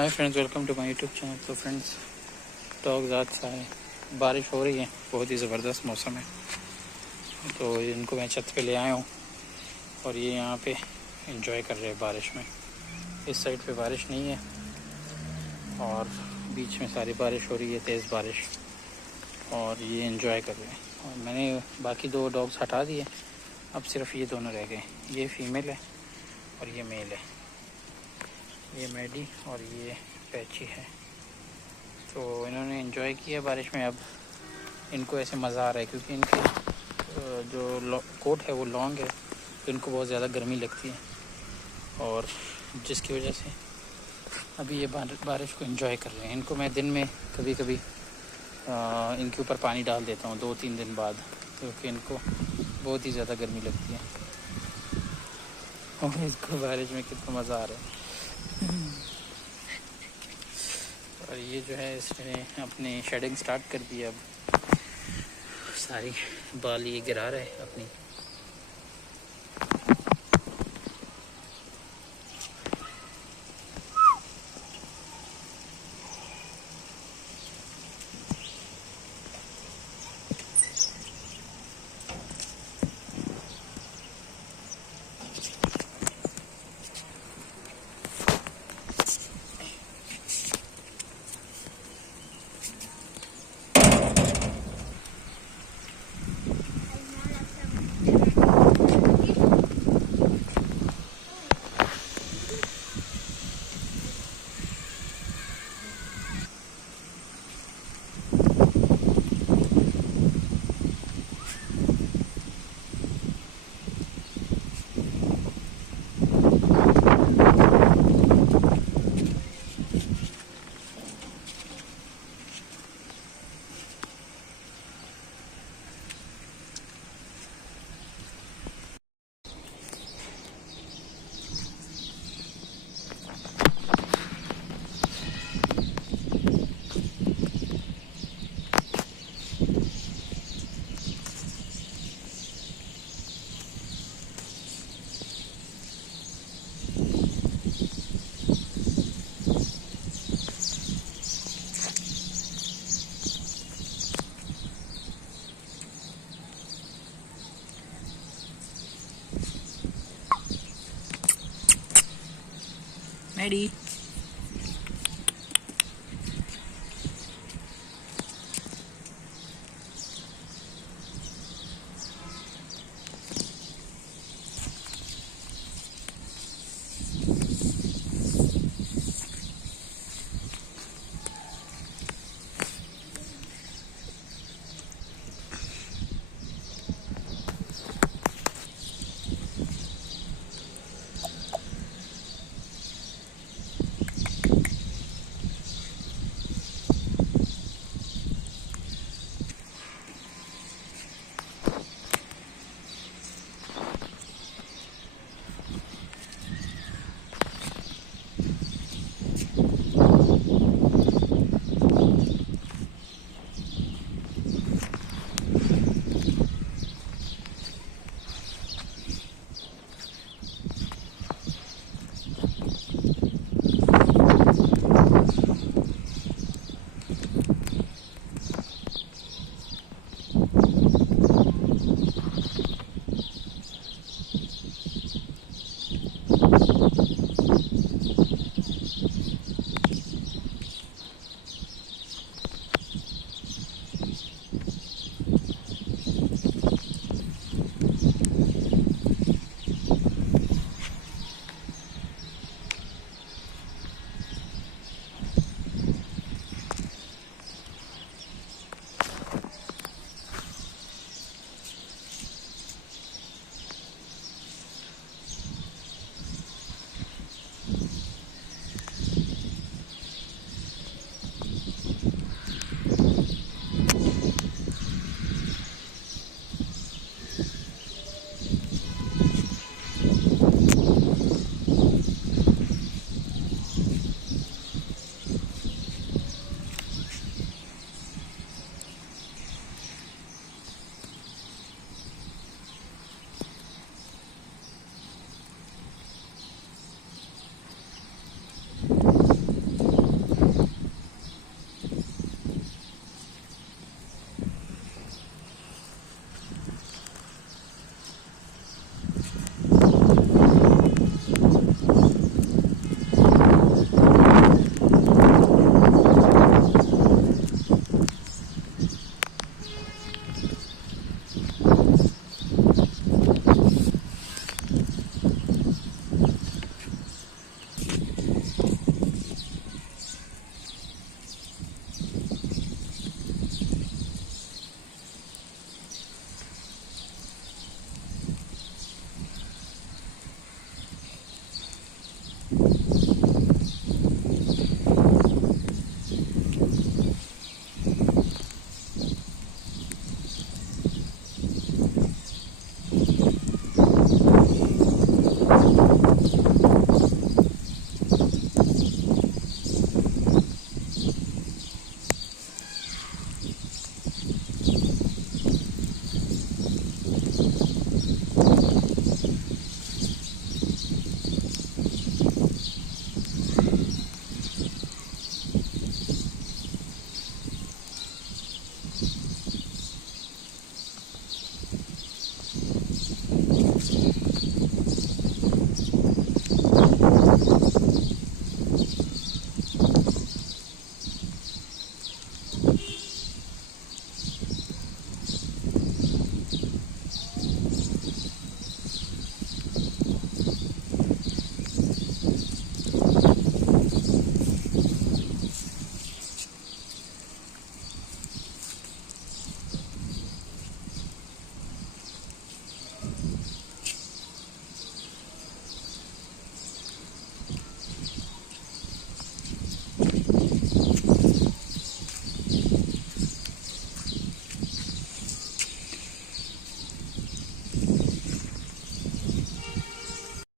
Hi friends, welcome to my YouTube channel. तो friends, dogs आज सा है, बारिश हो रही है, बहुत ही ज़बरदस्त मौसम है। तो इनको मैं छत पे ले आया हूँ और ये यहाँ पे एंजॉय कर रहे हैं बारिश में। इस साइड पे बारिश नहीं है और बीच में सारी बारिश हो रही है, तेज़ बारिश, और ये एंजॉय कर रहे हैं। और मैंने बाकी दो डॉग्स हटा दिए, अब सिर्फ ये दोनों रह गए। ये फीमेल है और ये मेल है, ये मैडी और ये पैची है। तो इन्होंने एंजॉय किया बारिश में। अब इनको ऐसे मज़ा आ रहा है क्योंकि इनके जो कोट है वो लॉन्ग है, तो इनको बहुत ज़्यादा गर्मी लगती है, और जिसकी वजह से अभी ये बारिश को एंजॉय कर रहे हैं। इनको मैं दिन में कभी कभी इनके ऊपर पानी डाल देता हूँ 2-3 दिन बाद, क्योंकि इनको बहुत ही ज़्यादा गर्मी लगती है। और इसको बारिश में कितना मज़ा आ रहा है। और ये जो है, इसने अपनी शेडिंग स्टार्ट कर दी है। अब सारी बाल ये गिरा रहे हैं अपनी। Ready?